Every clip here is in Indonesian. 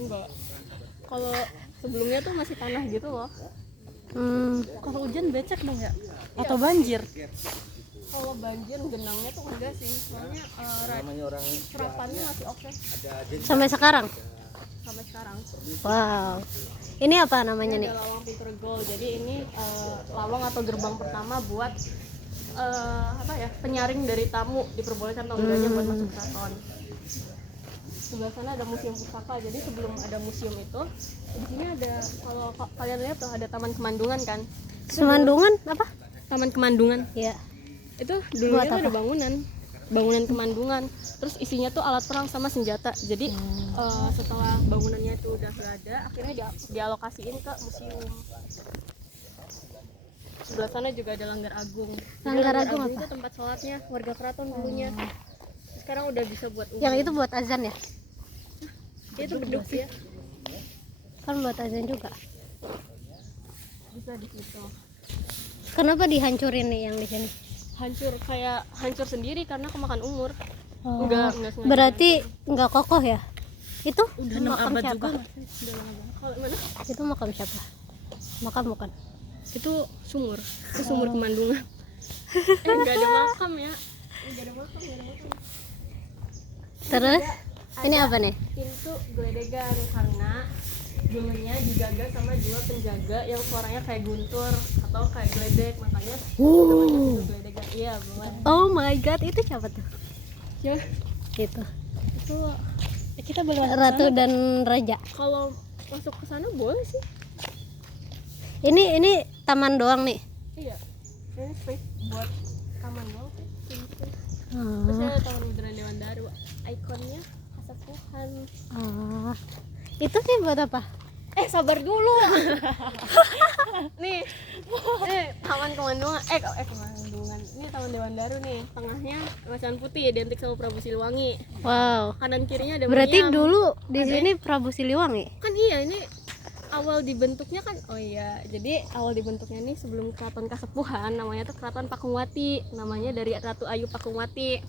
Enggak. Kalau sebelumnya tuh masih tanah gitu loh. Kalau hujan becek dong ya? Atau banjir? Kalau banjir genangnya tuh enggak sih. Soalnya serapannya masih oke Sampai sekarang. sampai sekarang. Wow. Ini apa namanya Ini nih? ada lawang pintu regol. Jadi ini lawang atau gerbang pertama buat penyaring dari tamu, diperbolehkan atau enggaknya buat masuk keraton. Sebelah sana ada museum pusaka. Jadi sebelum ada museum itu, di sini ada, kalau kalian lihat tuh ada Taman Kemandungan kan? Semandungan apa? Taman Kemandungan. Iya. Itu dulunya Buat tuh ada apa? bangunan Kemandungan. Terus isinya tuh alat perang sama senjata. Jadi setelah bangunannya itu udah nggak ada, akhirnya dialokasiin ke museum. Sebelah sana juga ada Langgar Agung. Jadi Langgar Agung apa? itu tempat sholatnya warga keraton dulunya. Sekarang udah bisa buat umum. Yang itu buat azan ya? Dia tuh beduk ya. Kan buat azan juga. Bisa di situ. Kenapa dihancurin nih yang di sini? Hancur sendiri karena kemakan umur. Oh, Enggak sengaja. berarti nggak kokoh ya? Itu Udah 6 makam abad siapa? juga masih. Udah lama banget. Kalau mana? Itu makam siapa? Makam bukan? Itu sumur. Itu sumur Kemandungan. Enggak ada makam ya. Enggak ada makam. Terus ini apa nih? Pintu geledegan karena dulunya dijaga sama dua penjaga yang suaranya kayak guntur atau kayak geledek, makanya namanya pintu geledegan. Iya, boleh. Oh my god, itu siapa tuh? Ya, Itu itu kita boleh masuk Ratu sana. dan Raja. Kalau masuk ke sana boleh sih. Ini taman doang nih. Iya. Ini space buat taman doang sih. Gitu. Oh. Terus ada Taman Bundaran Dewan Daru. Ikonnya Kasepuhan. Ah, itu sih buat apa? Sabar dulu. nih Taman Kemandungan. Kemandungan. Ini Taman Dewan Daru nih. Tengahnya Macan Putih identik sama Prabu Siliwangi. Wow. Kanan kirinya ada Berarti Meriam. dulu di sini Prabu Siliwangi. Kan iya, ini awal dibentuknya kan. Oh iya, jadi awal dibentuknya nih sebelum Keraton Kasepuhan, namanya tuh Keraton Pakungwati. Namanya dari Ratu Ayu Pakungwati.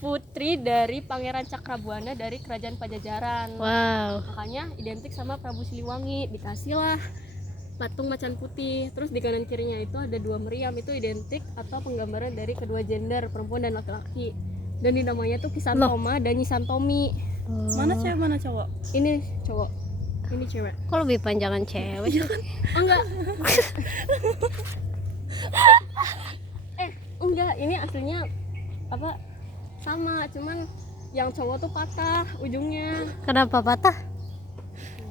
Putri dari Pangeran Cakrabuana dari Kerajaan Pajajaran. Wow. Makanya identik sama Prabu Siliwangi. Dikasihlah patung Macan Putih. Terus di kanan kirinya itu ada dua meriam, itu identik atau penggambaran dari kedua gender, perempuan dan laki-laki. Dan dinamanya tuh Kisantoma dan Nyisantomi. Mana cewek mana cowok? Ini cowok. Ini cewek. Kok lebih panjangan cewek? Enggak. Enggak, ini aslinya apa? Sama, cuman yang cowok tuh patah ujungnya. Kenapa patah?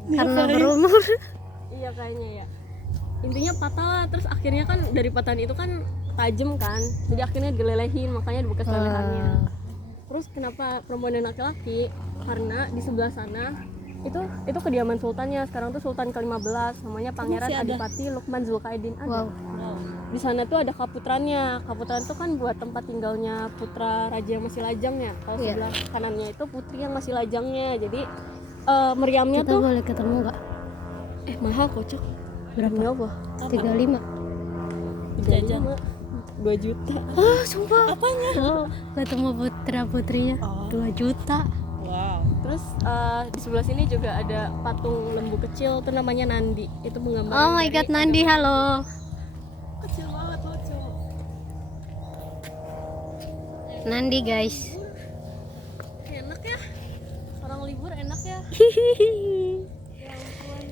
Karena berumur. Iya kayaknya ya. Intinya patah lah, terus akhirnya kan dari patahan itu kan tajam kan. Jadi akhirnya dilelehin, makanya bekas lelehannya. Terus kenapa perempuan dan laki-laki? Karena di sebelah sana itu kediaman sultannya. Sekarang tuh Sultan ke-15, namanya Pangeran Adipati Lukman Zulkarnain. Wow. Di sana tuh ada kaputrannya. Kaputran tuh kan buat tempat tinggalnya putra raja yang masih lajang ya. Kalau sebelah kanannya itu putri yang masih lajangnya. Jadi meriamnya Kita tuh boleh ketemu nggak? mahal kocok. Berapa? 35. Jajan 2 juta. Oh, sumpah. Apanya? Oh, ketemu putra putrinya 2 juta. Wow. Terus di sebelah sini juga ada patung lembu kecil, tuh namanya Nandi. Itu menggambarkan. Oh my god, Nandi, halo. Kecil banget lucu. Nandi guys. Enak ya. Orang libur enak ya.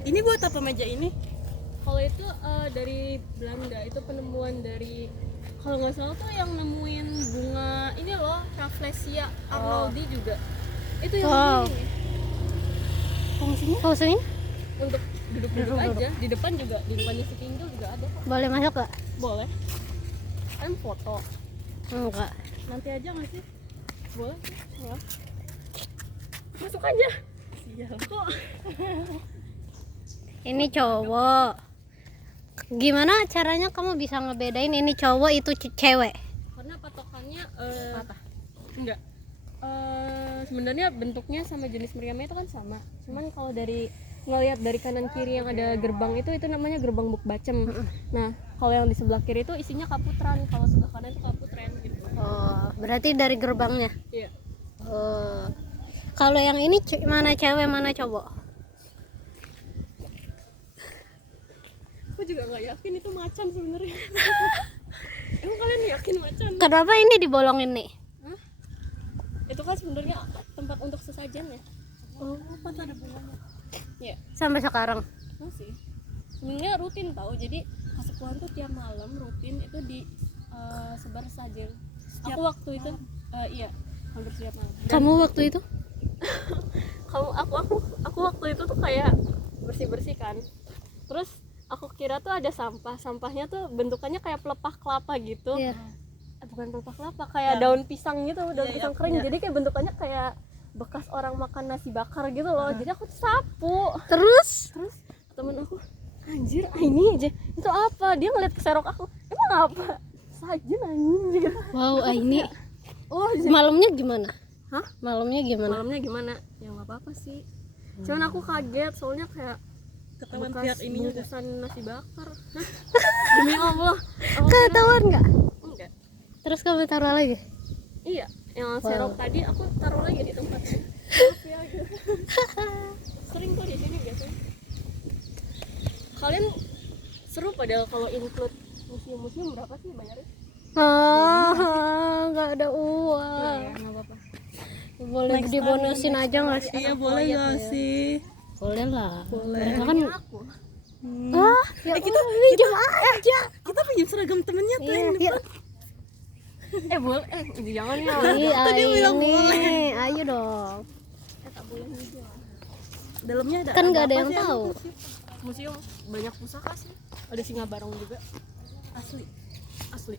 Ini buat apa meja ini? Kalau itu dari Belanda, itu penemuan dari, kalau nggak salah tuh yang nemuin bunga ini loh, Rafflesia Arnoldi juga. Itu yang Wow. ini. Fungsinya? Untuk duduk-duduk aja. Di depan juga, di depannya si Pinjol juga ada kok. Boleh masuk gak? Boleh. Kan foto. Enggak. Nanti aja nggak sih? Boleh sih. Ya. Masuk aja. Siap. Kok Ini cowok. Gimana caranya kamu bisa ngebedain ini cowok itu cewek? karena patokannya enggak. Sebenarnya bentuknya sama jenis meriamnya itu kan sama. Cuman kalau dari ngelihat dari kanan kiri yang ada gerbang itu namanya gerbang Buk Bacem. Nah, kalau yang di sebelah kiri itu isinya kaputran, kalau sebelah kanan itu kaputren gitu. Oh, berarti dari gerbangnya. Iya. Oh. Kalau yang ini mana cewek mana cowok? Aku juga nggak yakin itu macan sebenarnya. Emang kalian yakin macan? Kenapa ini dibolongin nih? Hah? Itu kan sebenarnya tempat untuk sesajen ya. Oh, apa tuh ada bunganya? Ya, Sampai sekarang. masih. Sebenarnya rutin tau. Jadi Kasepuhan tuh tiap malam rutin itu di sebar sesajen. Aku waktu itu iya, hampir setiap malam. Dan Kamu waktu itu? aku waktu itu tuh kayak bersih kan. Terus aku kira tuh ada sampahnya tuh bentukannya kayak pelepah kelapa gitu. Iya. Bukan pelepah kelapa, kayak daun pisang gitu, daun pisang kering. Jadi kayak bentukannya kayak bekas orang makan nasi bakar gitu loh. Jadi aku tuh sapu. Terus? Terus temen aku, anjir ini aja itu apa, dia ngeliat ke serok aku, emang apa, sajen anjing. Wow, ini Oh, malamnya gimana? hah, Malamnya gimana? malamnya gimana ya, nggak apa-apa sih, cuman aku kaget soalnya kayak Ketahuan bekas pihak ini juga. bungkusan nasi bakar. Hah? Demi Allah, aku kira Ketahuan nggak? enggak. Terus kamu taruh lagi? Iya, yang serok tadi aku taruh lagi di tempatnya. Ya, gitu. Sering kok di sini biasanya. Kalian seru padahal kalau include museum berapa sih bayarnya? Nggak ada uang. Iya, nggak apa-apa. Boleh dibonusin aja nggak sih? Iya boleh gak sih? Boleh lah. Boleh. Mereka kan Aku. ya kita minjem aja. kita pinjam seragam temennya tuh yang Iya. Boleh. Jangan ya. Iya, ini. Ayo dong. Tak boleh juga. dalamnya ada. Kan nggak ada apa yang sih? tahu. Museum banyak pusaka sih. Ada singa barong juga. Asli. Asli.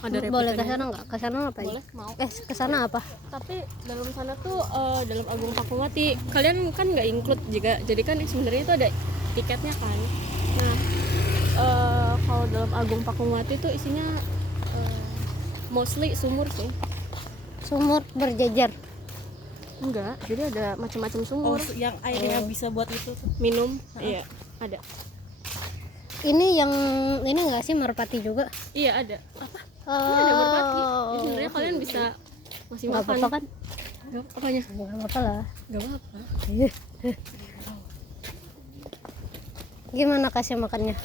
Ada Boleh ke replikanya. sana nggak? Ke sana ngapain? Boleh, mau. Ke sana apa? Tapi dalam sana tuh dalam Agung Pakumati kalian kan nggak include juga, jadi kan sebenarnya itu ada tiketnya kan. Nah kalau dalam Agung Pakumati tuh isinya mostly sumur sih. Sumur berjejer. Enggak, jadi ada macam-macam Oh, sumur. yang airnya bisa buat itu tuh. Minum, iya ada. Ini yang ini nggak sih merpati juga? Iya ada. Apa? Oh. Ini ada merpati. Jadi sebenarnya kalian bisa masih Nggak makan. apa-apa kan? Apanya? Nggak apa-apa lah. Gak apa-apa. Gimana kasih makannya?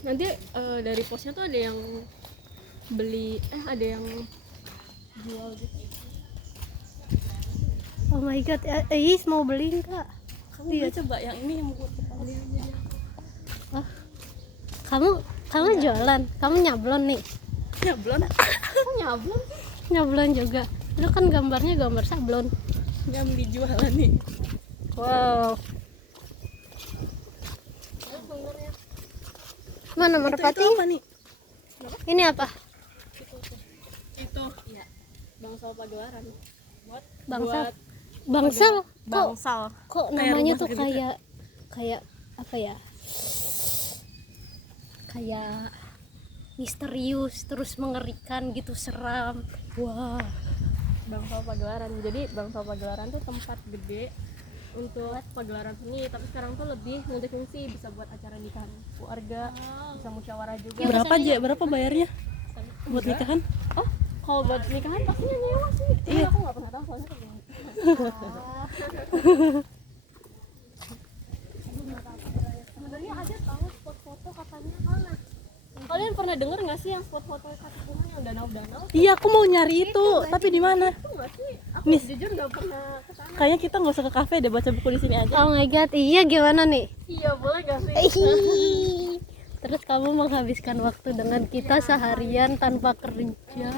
Nanti dari posnya tuh ada yang beli, ada yang jual gitu. Oh my god, Is mau beli nggak? Kamu boleh coba yang ini yang buat kepala. Wah, kamu jualan, kamu nyablon nih, Ya belum. Kok nyablon? nyablon juga. Itu kan gambarnya gambar sablon. Yang dijualan nih. Wow. Mana merpati? Itu apa nih? Ini apa? Itu iya. Bangsal pagelaran. Bangsal. Bangsal. Kok Bangsal. kok Kayak namanya rumah tuh sakit kayak apa ya? Kayak misterius terus mengerikan gitu, seram. Wah. Bangsal pagelaran. Jadi bangsal pagelaran tuh tempat gede untuk pagelaran seni, tapi sekarang tuh lebih multifungsi, bisa buat acara nikahan keluarga, bisa musyawarah juga. Berapa aja? Berapa bayarnya? Buat Enggak. nikahan? Oh, kalau buat nikahan pastinya nyewa sih. Iya, aku nggak pernah tahu soalnya kerja. Sebenarnya ada tahu spot foto katanya mana? Kalian pernah dengar nggak sih yang spot foto Katipungan yang danau-danau? Iya, aku mau nyari itu, tapi di mana? Itu nggak sih? Aku Nis. jujur nggak pernah kesana. Kayaknya kita nggak usah ke kafe deh, baca buku di sini aja. Oh my god, iya gimana nih? Iya, boleh nggak sih? Ih, terus kamu menghabiskan waktu dengan kita seharian tanpa kerja.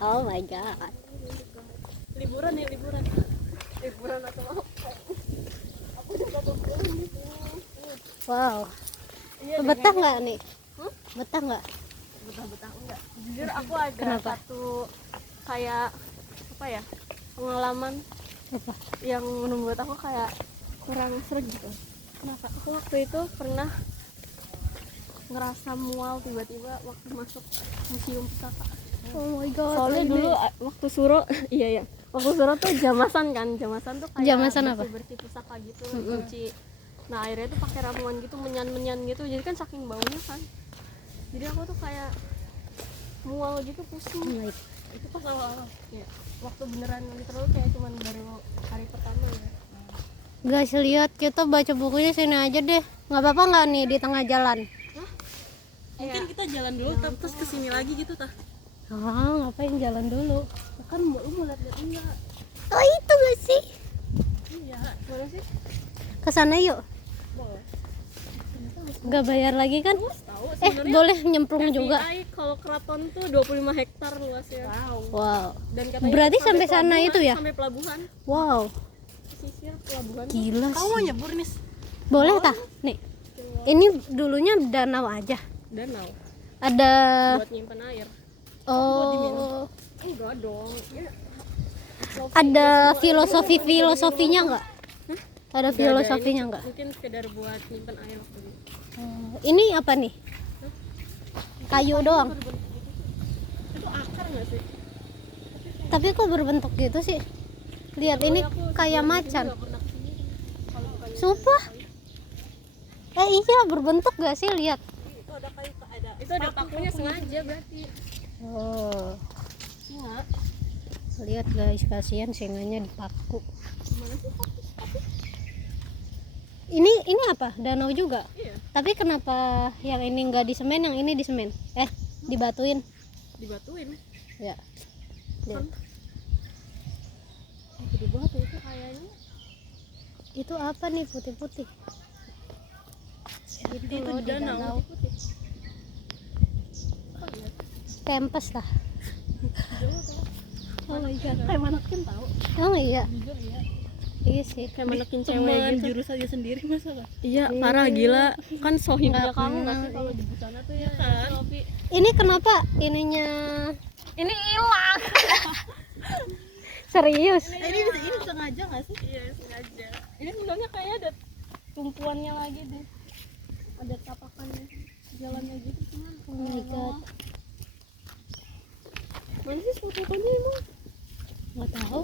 Oh my god. Liburan ya, liburan. Liburan atau apa? Aku udah 1 bulan di sini. Wow. Iya, Betah nggak nih? Betah nggak? betah-betah enggak. Jujur aku ada Kenapa? satu kayak apa ya? Pengalaman Apa? yang membuat aku kayak kurang sreg gitu. Kenapa? Aku waktu itu pernah ngerasa mual tiba-tiba waktu masuk museum pusaka. Oh my god. Soalnya ini. dulu waktu suro iya ya. Waktu suro tuh jamasan kan. Jamasan tuh kayak Jamasan apa? bersih pusaka gitu, cuci. Nah, airnya tuh pakai ramuan gitu, menyan-menyan gitu. Jadi kan saking baunya kan. Jadi aku tuh kayak mual gitu, pusing. Oh my- itu pas awal-awal kayak waktu beneran literal kayak cuman baru hari pertama ya. Guys, lihat kita baca bukunya sini aja deh. Nggak apa-apa nggak nih di tengah jalan? Mungkin kita jalan dulu terus kesini lagi gitu tah. Ngapain jalan dulu? Kan lu mau lihat-lihat enggak? Oh itu gak sih? Iya. Mana sih? Kesana yuk. Boleh. Nggak bayar lagi kan? Tahu Boleh nyemplung juga. FYI, kalau keraton tuh 25 hektar luasnya. Wow. Dan katanya Berarti sampai sana pelabuhan, itu ya? Sampai pelabuhan, Wow. pesisir pelabuhan. Gila Kamu mau sih. nyebur nih? Boleh tah? Nih. Ini dulunya danau aja. Danau Ada buat nyimpen air. oh Enggak dong. Ya, ada filosofinya nggak? Ada filosofinya nggak? mungkin sekedar buat nyimpen air waktu itu. Ini apa nih? Kayu doang. Itu akar nggak sih? Tapi kok berbentuk gitu sih? Lihat ini kayak macan. Nggak pernah kesini. Kalau bukan Sumpah. Iya berbentuk gak sih? Lihat. Itu ada kayu ada. itu ada pakunya sengaja berarti. Oh. Singa. Lihat guys, kasihan singanya dipaku. Gimana sih paku? Ini apa? Danau juga. Iya, Tapi kenapa yang ini nggak di semen, yang ini di semen? Dibatuin. dibatuin. Ya. Lihat. Gede banget ya itu kayaknya. Itu apa nih putih-putih? Itu loh, di danau. Putih. Oh iya. Kempes lah. Oh my god. Kayak manekin tahu. Oh iya. Jujur iya. Iya sih. Kayak manekin Temen cewek gitu. jurus aja sendiri masa lah. Iya, parah gila. Kan sohibnya Nggak kamu nggak kenal, sih kalau di sana tuh ya. Kan? Sofi. Ini kenapa ininya Ini hilang. serius? Ini sengaja nggak sih? Iya, sengaja. Ini sebenarnya kayak ada tumpuannya lagi deh. Ada tapakannya. Jalannya gitu cuman. Oh my god. Mana sih foto-fotonya emang? Nggak tahu.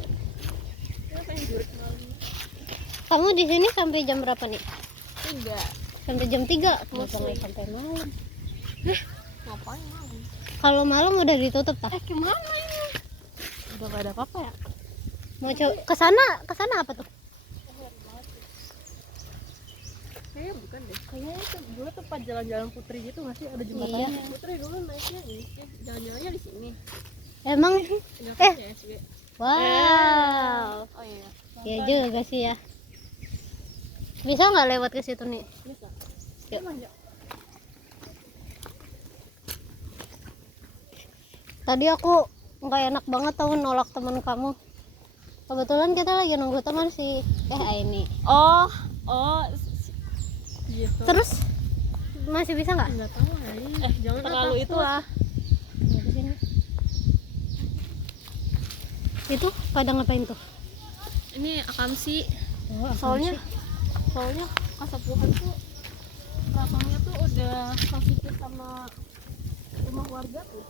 Ya kayak jurik kali. Kamu di sini sampai jam berapa nih? Enggak. Sampai jam 3. Kenapa nggak sampai malam? Ngapain malam? Kalau malam udah ditutup tah? Kemana ini? Udah nggak ada apa-apa ya? Mau coba ke sana apa tuh? Kayaknya bukan deh. Kayaknya itu dulu tempat jalan-jalan Putri gitu nggak sih? Ada Iya. jembatannya. Putri dulu naiknya ini. Jalan-jalannya di sini. Emang? Pindah ke CSG. Wow. Oh iya. Ya juga sih ya. Bisa nggak lewat ke situ nih? Bisa. Yuk. Tadi aku nggak enak banget tahu nolak teman kamu. Kebetulan kita lagi nunggu teman si ini. Oh. Gitu. Terus masih bisa nggak? Enggak tahu ya. Jangan Terlalu itu lah. Nggak di sini. Itu pada ngapain tuh? Ini akamsi. Oh, Soalnya Kasapuhan tuh keratonnya tuh udah kasih sama rumah warga tuh.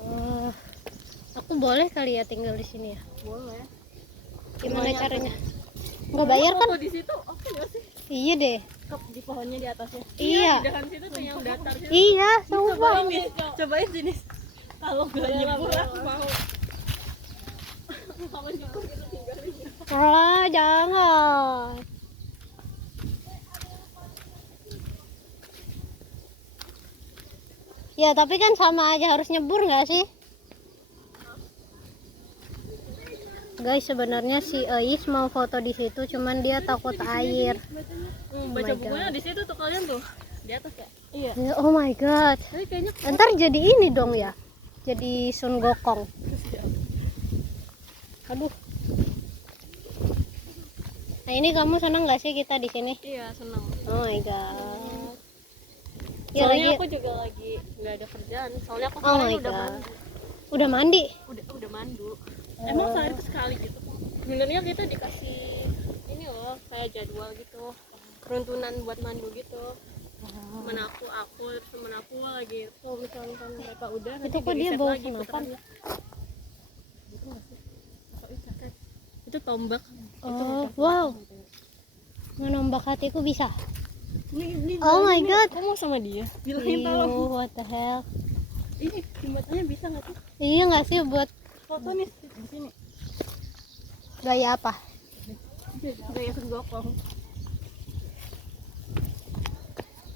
Oh, aku boleh kali ya tinggal di sini ya? Boleh. Gimana caranya? Nggak bayar kan? Foto di situ oke nggak sih? Iya deh. Di pohonnya di atasnya. Iya. Di dalam situ tuh yang datar situ. Iya, sumpah. Cobain nih, cobain sini. Kalau nggak nyebur aku mau. Kalau nyebur kita tinggalin. Jangan. Ya, tapi kan sama aja harus nyebur nggak sih? Guys, sebenarnya si Ais mau foto di situ, cuman dia takut air. Baca my bukunya di situ tuh kalian tuh. Di atas ya? Iya. Ya, oh my god. Tapi kayaknya Ntar jadi ini dong ya. Jadi Sun Gokong. Aduh. Nah, ini kamu senang nggak sih kita di sini? iya senang. Oh my god. Ya Soalnya lagi aku juga lagi nggak ada kerjaan. Soalnya aku Oh kemarin my udah god. mandu. Udah mandi? Udah mandu. Emang sehari itu sekali gitu? Sebenarnya kita dikasih ini loh kayak jadwal gitu. Peruntunan buat mandu gitu. Temen aku terus temen aku lagi kalau misalkan mereka udah Itu nanti kok dia di-reset bawa lagi senapan? putarannya. Gitu nggak sih? Itu tombak. Oh, wow. Menombak hatiku bisa. Ini Oh my god. Kamu sama dia? bilangin tahu. What the hell? Ini jembatannya bisa nggak sih? Iya nggak sih buat foto nih di sini. Gaya apa? Gaya segokong.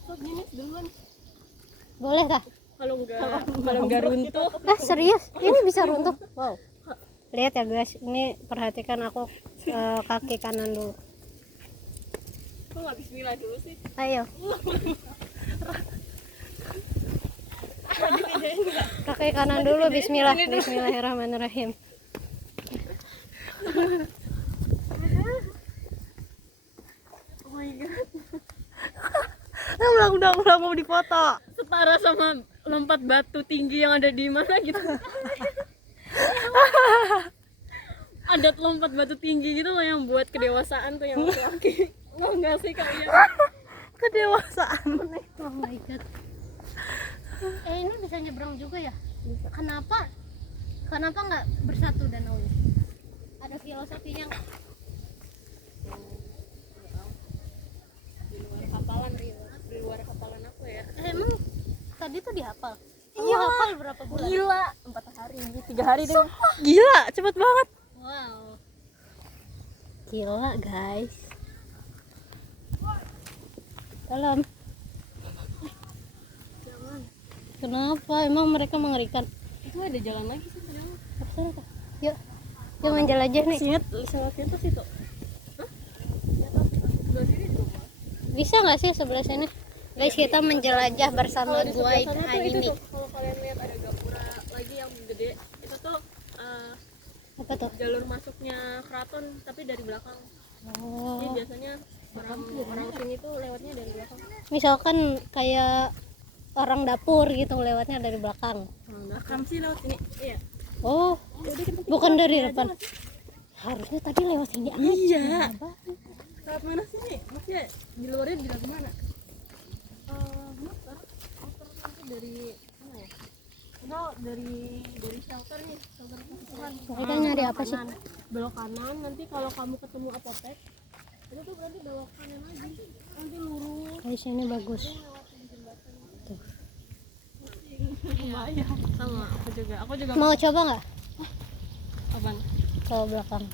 Sok gini duluan. Boleh kah? Kalau enggak runtuh. Serius? Ini bisa runtuh? Wow. Lihat ya guys, ini perhatikan aku kaki kanan dulu. Kok nggak bismillah dulu sih? Ayo. Kaki kanan dulu, bismillah. Bismillahirrahmanirrahim. Oh my god. Udah mau difoto. Setara sama lompat batu tinggi yang ada di mana gitu. Adat lompat batu tinggi gitu loh yang buat kedewasaan tuh yang laki-laki. Lo enggak sih kalian? Kedewasaan. Oh my god. Ini bisa nyebrang juga ya? Kenapa? Kenapa nggak bersatu danaunya? Ada filosofinya nggak? Di luar hafalan aku ya. Emang tadi tuh dihafal? Kamu hafal berapa bulan? Gila, 4 hari, 3 hari deh. Gila, cepet banget. Wow. Gila guys. Salam. Kenapa? Emang mereka mengerikan? Itu ada jalan lagi sih sebenarnya. Sana tuh. Yuk. Yuk menjelajah nih. Lihat atas itu. Hah? Di atas sebelah sini juga. Bisa nggak sih sebelah sini? Guys, kita menjelajah bersama Kalau di gua sebelah sana tuh itu ini. tuh, kalau kalian lihat ada gapura lagi yang gede, itu tuh Apa tuh? jalur masuknya keraton tapi dari belakang. Jadi Oh. biasanya orang sini tuh lewatnya dari belakang. Misalkan kayak orang dapur gitu lewatnya dari belakang. Kamu sih lewat sini. Iya. Oh, bukan dari depan. Harusnya tadi lewat sini aja. Iya. Apa? Lewat mana sih nih? Maksudnya di luarnya bilang kemana? Muter nanti dari mana ya? Enggak, dari shelter nih, shelter pasukan. Kita nyari apa sih? Belok kanan, nanti kalau kamu ketemu apotek, itu tuh berarti belok kanan lagi. Nanti lurus. Guys, ini bagus. Tuh. Lumayan. Sama aku juga. Mau coba nggak Apaan? ke belakang?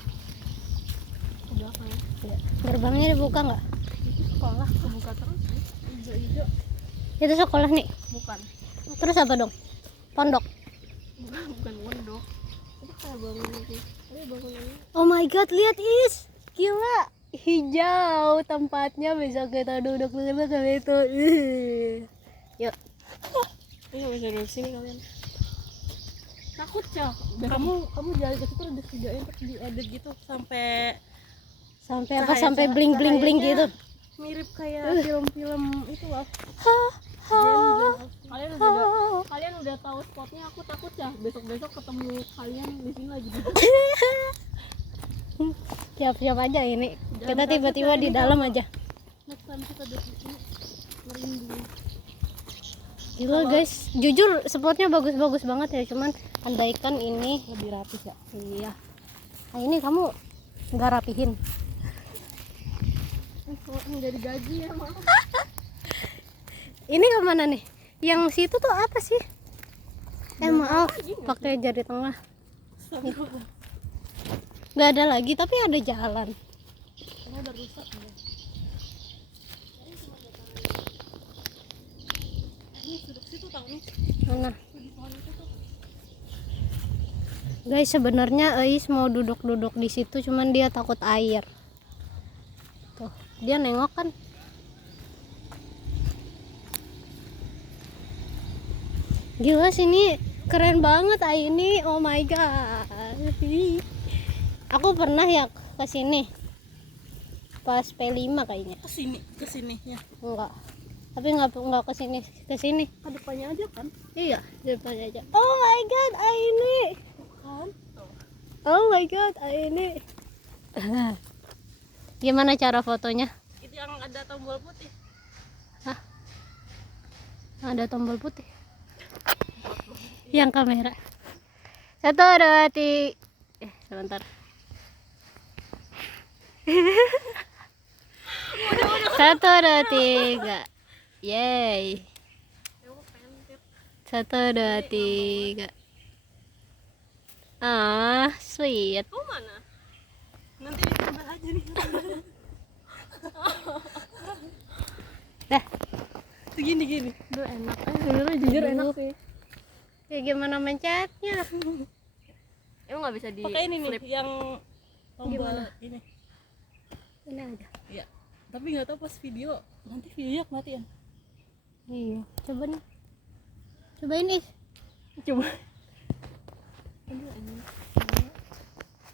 Ke belakang. Ya. Gerbangnya dibuka nggak? Itu sekolah kebuka terus. Hijau-hijau. Itu sekolah nih. Bukan. Terus apa dong? Pondok. Bukan pondok. Itu kayak bangunan lagi. Tapi bangunannya Oh my god, lihat Is. Gila. Hijau tempatnya, bisa kita duduk dulu kali itu. Yuk. ini nggak bisa duduk sini kalian. Takut Cak. Kamu jalan ke situ udah videoin terus diedit gitu sampai Sampai apa? Sampai bling bling bling gitu. mirip kayak film-film itu loh. Kalian udah tahu spotnya. Aku takut ya besok ketemu kalian di sini lagi. Siap-siap aja ini. Kita tiba-tiba di dalam aja. Next time kita duduk di sini merinding. Gila guys, jujur spotnya bagus-bagus banget ya. Cuman andaikan ini Lebih rapi ya. iya. Nah ini kamu nggak rapihin. Nggak digaji ya maaf. Ini kemana nih? Yang situ tuh apa sih? Maaf, pakai jari tengah. Nggak ada lagi, tapi ada jalan. Ini udah rusak ya. Ini duduk situ tahu nih. Mana? Di pohon itu tuh. Guys, sebenarnya Ais mau duduk-duduk di situ, cuman dia takut air. Tuh, dia nengok kan. Gila sini keren banget ini. Oh my god. Aku pernah ya ke sini. Pas P5 kayaknya. Ke sini ya. Enggak. Tapi enggak ke sini. Ke sini. Ke depannya aja kan? Iya, di depan aja. Oh my god, ini. Kan? Oh my god, ini. Gimana cara fotonya? Itu yang ada tombol putih. Ada tombol putih. Yang kamera. 1, 2, 3. Sebentar. 1, 2, 3. Yeay. 1, 2, 3. Ah, sweet. Kamu mana? Nanti ditambah aja nih. Dah, Gini. Duh enak. Sebenarnya jujur enak sih. ya gimana mencetnya? Emang nggak bisa di Pakai ini nih flip. yang tombol Gimana? ini. Ini aja. Iya. Tapi nggak tahu pas video nanti videonya kematian. Iya, coba nih. Cobain nih. Coba.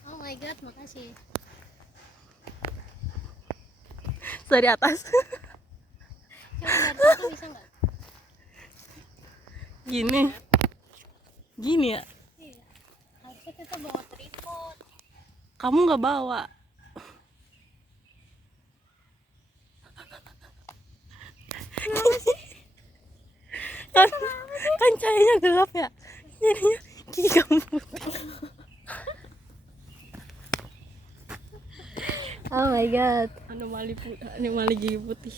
Oh my god, makasih. Dari atas. Coba dari situ bisa nggak? Gini ya. Iya. Harusnya kita bawa tripod. Kamu nggak bawa. kan cahayanya gelap ya. Jadinya gigi kamu putih. Oh my god. Anomali gigi putih.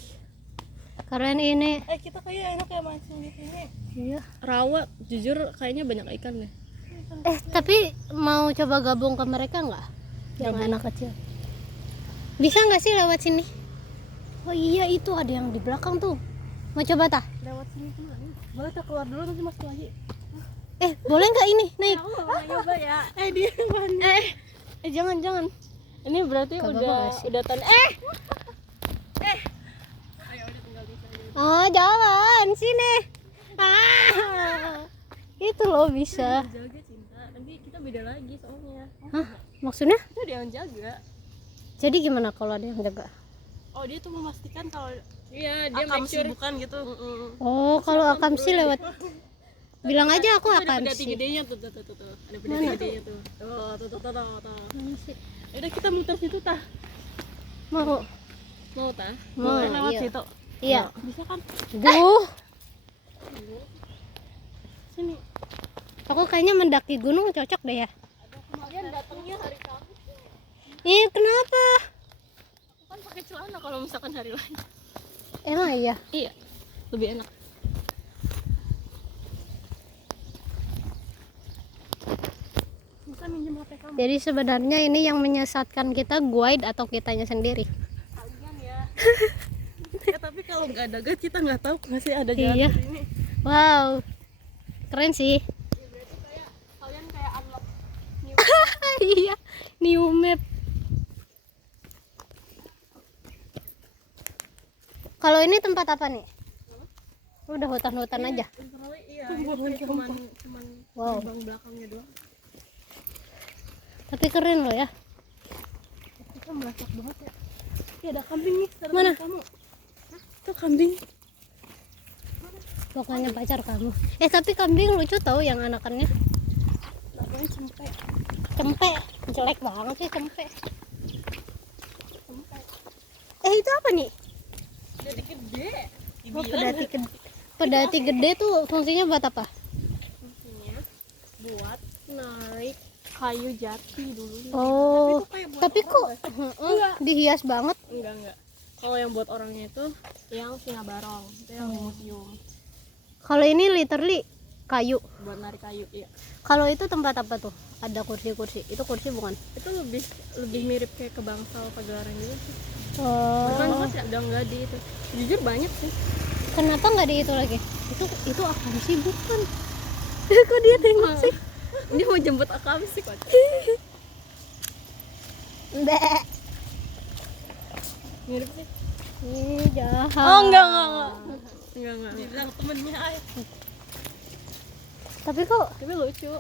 Keren ini. Kita kayak enak ya mancing di sini. Iya. Rawa jujur kayaknya banyak ikan deh. Tapi mau coba gabung ke mereka nggak? Yang anak kecil. Bisa nggak sih lewat sini? Oh iya, itu ada yang di belakang tuh. Mau coba tah? Lewat sini tuh. Boleh tak keluar dulu nanti masuk lagi. Boleh nggak ini naik? Aku mau nyoba ya. Dia mana? Jangan. Ini berarti Gak udah apa-apa sih. udah tan. Ayo udah tinggal di sini. Oh jalan sini. Itu loh bisa. Jaga cinta. Nanti kita beda lagi soalnya. Hah? Maksudnya? Itu dia yang jaga. Jadi gimana kalau ada yang jaga? Oh dia tuh memastikan kalau Iya, dia akam make sure. bukan gitu. Oh kalau akam sih lewat. Bilang aja aku Itu ada akam pedati sih. gedenya tuh. Ada pedati gedenya tuh. Tuh. Mana sih? Udah kita muter situ tah. Mau. Mau tah? Mau. Lewat Iya. situ. Iya. Bisa kan? Duh. Sini. Aku kayaknya mendaki gunung cocok deh ya. Kemarin datangnya hari Kamis. Kenapa? Aku kan pakai celana kalau misalkan hari lain. Emang iya? Iya. Lebih enak. Bisa minjem HP kamu. Jadi sebenarnya ini yang menyesatkan kita guide atau kitanya sendiri? Kalian ya. Tapi kalau nggak ada guide kita nggak tahu nggak sih ada jalan Iya. ke sini. Wow, keren sih. Ya berarti kayak kalian kayak unlock new. Iya, new map. Kalau ini tempat apa nih? Udah hutan-hutan aja. Literally iya. Ini kayak cuman Wow. bang belakangnya doang. Tapi keren loh ya. Kita melacak banget ya. Iya ada kambing nih. Taruh Mana? Kamu. Tuh kambing. Pokoknya pacar kamu. Tapi kambing lucu tau yang anakannya. Namanya cempek. Cempe, jelek banget sih cempe. Itu apa nih? Jadi gede. Oh, pedati gede tuh fungsinya buat apa? Fungsinya buat narik kayu jati dulu. Oh, Kayak buat tapi kok dihias banget. Enggak. Kalau yang buat orangnya itu yang singa barong, itu yang di museum Kalau ini literally kayu. buat narik kayu. Iya. Kalau itu tempat apa tuh? Ada kursi-kursi. Itu kursi bukan? Itu lebih mirip kayak ke bangsal pagelaran gitu sih. Oh. Cuman udah enggak di itu. Jujur banyak sih. Kenapa nggak di itu lagi? Itu apa sih bukan? Kok dia tengok sih? Ini mau jemput akam sih kok. Mbak. Mirip sih. Ih, jahat. Oh enggak. Enggak. dibilang temennya ay. Tapi kok Tapi lucu.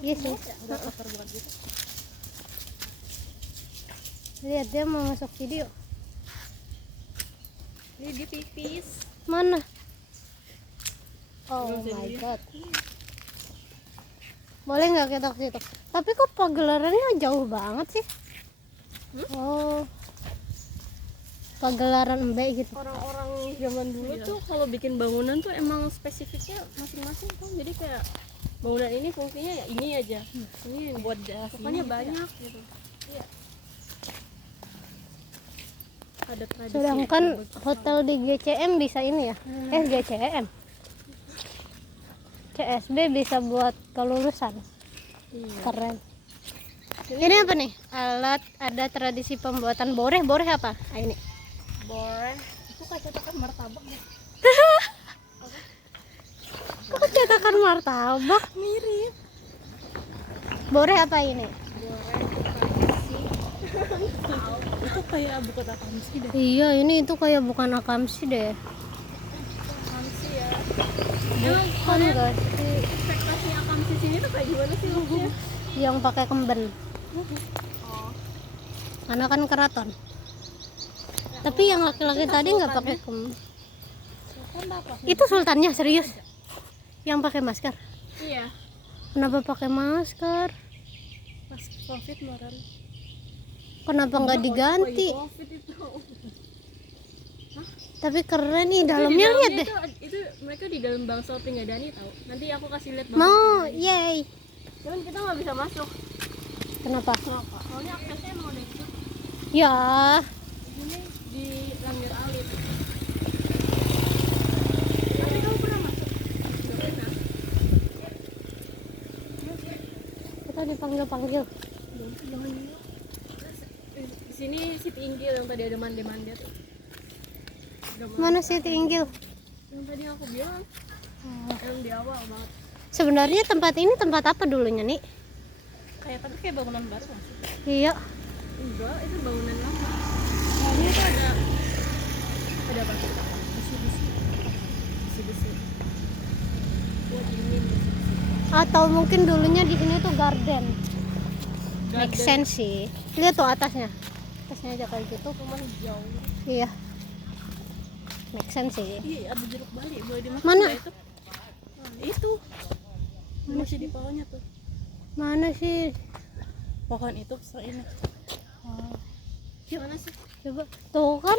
iya sih. Udah kotor banget gitu. Lihat dia mau masuk video. Ini di pipis. Mana? Oh my god. Boleh nggak kita ke situ? Tapi kok pagelarannya jauh banget sih? Oh. Pagelaran embek gitu. Orang-orang zaman dulu tuh kalau bikin bangunan tuh emang spesifiknya masing-masing kan. Jadi kayak bangunan ini fungsinya ya ini aja. Ini buat pokoknya banyak gitu. Iya. Ada tradisi. Sedangkan hotel di GCM bisa ini ya? GCM. CSB bisa buat kelulusan. Iya. Keren. Ini apa nih? Alat ada tradisi pembuatan boreh. Boreh apa? Ah, ini. Boreh itu kayak cetakan martabak ya. Kok cetakan martabak? Mirip. Boreh apa ini? Boreh itu Itu kayak bukan akamsi deh. Iya, ini itu kayak bukan akamsi deh. akamsi ya. Bukan gak sih? Ekspektasi akamsi sini tuh kayak gimana sih maksudnya? Yang pakai kemben. Oh. Karena kan keraton. Tapi yang laki-laki tadi nggak pakai kemben. Itu sultannya serius? Yang pakai masker? Iya. Kenapa pakai masker? Pas covid kemarin. Kenapa nggak diganti? Covid itu. Tapi keren nih dalamnya, Itu di lihat dalamnya deh. itu mereka di dalam Bang Sopi nggak Dani tahu. Nanti aku kasih lihat Bang Mau, Sopi. yay. Cuman kita nggak bisa masuk. Kenapa? Kenapa? Soalnya aksesnya emang udah itu. Ya, Ini di Langir Alit. Tapi kamu pernah masuk? Nggak pernah. kita dipanggil-panggil. Jangan dulu. Terus di sini Siti Inggil yang tadi ada mande-mande tuh. Udah Mana sih Tinggil? Yang tadi aku bilang. Yang di awal banget. Sebenarnya tempat ini tempat apa dulunya nih? Tapi kayak bangunan baru nggak sih? Iya. Enggak, itu bangunan lama. Nah, ini tuh ada apa? Besi-besi. Buat dingin. Atau mungkin dulunya di sini tuh garden. Make Garden. sense sih. Lihat tuh atasnya. Atasnya aja kayak gitu. Rumah hijau. Iya. Make sense sih. Iya, ada jeruk Bali, boleh dimakan Mana? nggak itu? Nah, itu. Masih di pohonnya tuh. Mana sih? Pohon itu besar ini. Gimana sih? Coba. Tuh kan.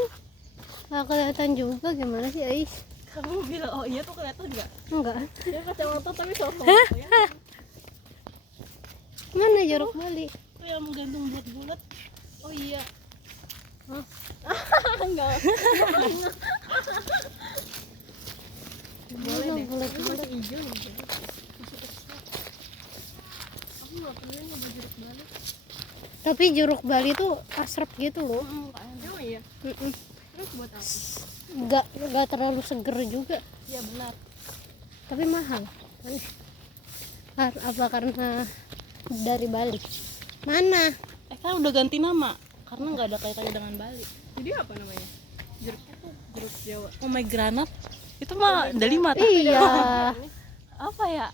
Nggak kelihatan juga gimana sih Ais? Kamu bilang oh iya tuh kelihatan nggak? Enggak. Dia kacamata tapi sosok. Mana jeruk Bali? Itu yang menggantung bulat-bulat. Oh iya. Enggak. Boleh deh. Boleh. Itu masih hijau nih. Aku nggak pernah nyoba jeruk Bali. Tapi jeruk Bali tuh asrep gitu loh. Oh iya. Mm-mm. Terus buat apa? Nggak terlalu seger juga. Iya benar. Tapi mahal. Aneh. Apa karena dari Bali? Mana? Kan udah ganti nama karena nggak ada kaitannya dengan Bali. Jadi apa namanya? Jeruknya tuh jeruk Jawa. Pomegranate itu mah delimat. Iya. Apa ya?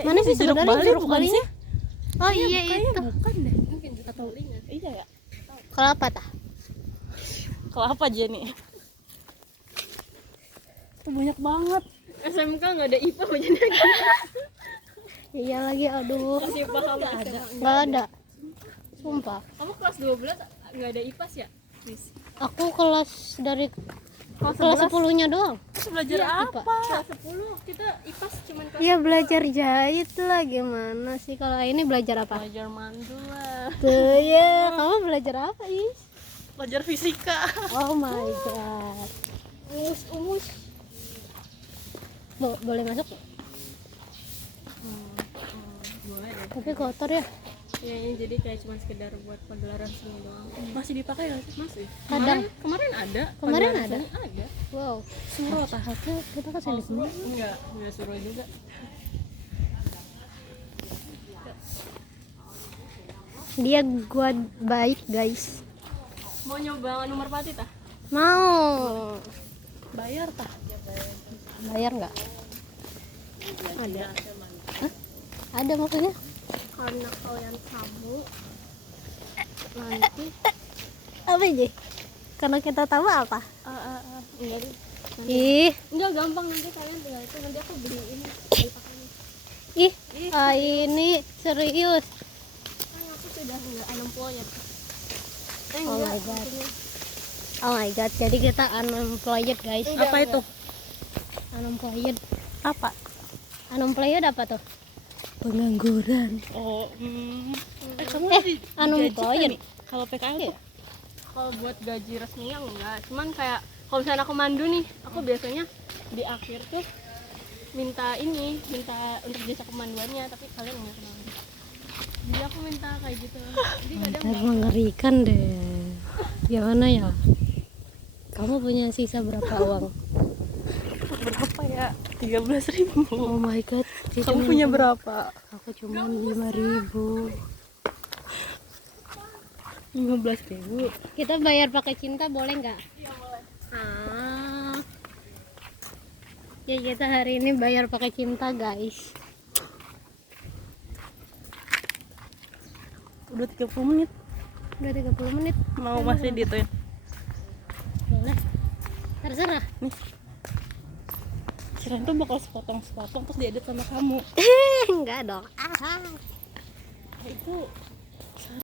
Mana ini sih jeruk sebenarnya Bali jeruk bukan Balinya? sih? Oh iya Kayaknya itu. bukan deh. Mungkin jeruk Bali nggak sih? Iya ya. Kelapa tah? Kelapa Jenny. Itu banyak banget. SMK nggak ada IPA bacanya gitu. Iya lagi, aduh. Kasih paham Nggak ada. Sumpah. Kamu kelas 12 nggak ada IPAS ya? Miss. Aku kelas dari kelas 10-nya doang. Terus belajar Iya, apa? Kelas 10 kita IPAS cuman kelas Ya belajar jahit lah, gimana sih kalau ini belajar apa? Belajar mandul lah. Tuh ya, kamu belajar apa Is? Belajar fisika. Oh my god. umus. Boleh masuk? Boleh deh. Tapi kotor ya. Ya ini jadi kayak cuma sekedar buat pagelaran seni doang. Masih dipakai nggak sih? Masih. Kadang. Kemarin ada. Kemarin Pagelaran ada? seni ada. Wow. Suro tah. Kita kesini kemana? Enggak suruh juga. Dia gua baik guys. Mau nyoba nomor pati tah? Mau. Bayar tah. Bayar nggak? Ada. Hah? Ada maksudnya? Karena kalian tamu nanti Apa aja? Karena kita tahu apa? enggak deh. Ih, Enggak gampang nanti kalian tinggal itu nanti aku beli ini beli pakaian. ih, ini serius. Kan aku sudah enggak unemployed. Oh my god. Oh my god, jadi kita unemployed guys. Apa itu? Unemployed. Apa? Unemployed apa tuh? Pengangguran. Oh, kamu unemployed. Kalau PKL tuh Kalau buat gaji resminya enggak, cuman kayak kalau misalnya aku mandu nih, aku biasanya di akhir tuh minta untuk jasa kemanduannya, tapi kalian nggak kenal. Jadi aku minta kayak gitu. Jadi kadang Ntar mengerikan deh. Gimana ya? Kamu punya sisa berapa uang? Berapa ya? 13.000. Oh my god. Kamu punya berapa? Aku cuma 5.000. 15.000. Kita bayar pakai cinta boleh nggak? iya boleh. Ya kita hari ini bayar pakai cinta guys. Udah 30 menit. Udah 30 menit. Mau masih dituin? Boleh. Terserah. Kirain tuh bakal sepotong terus diedit sama kamu. Enggak dong. Itu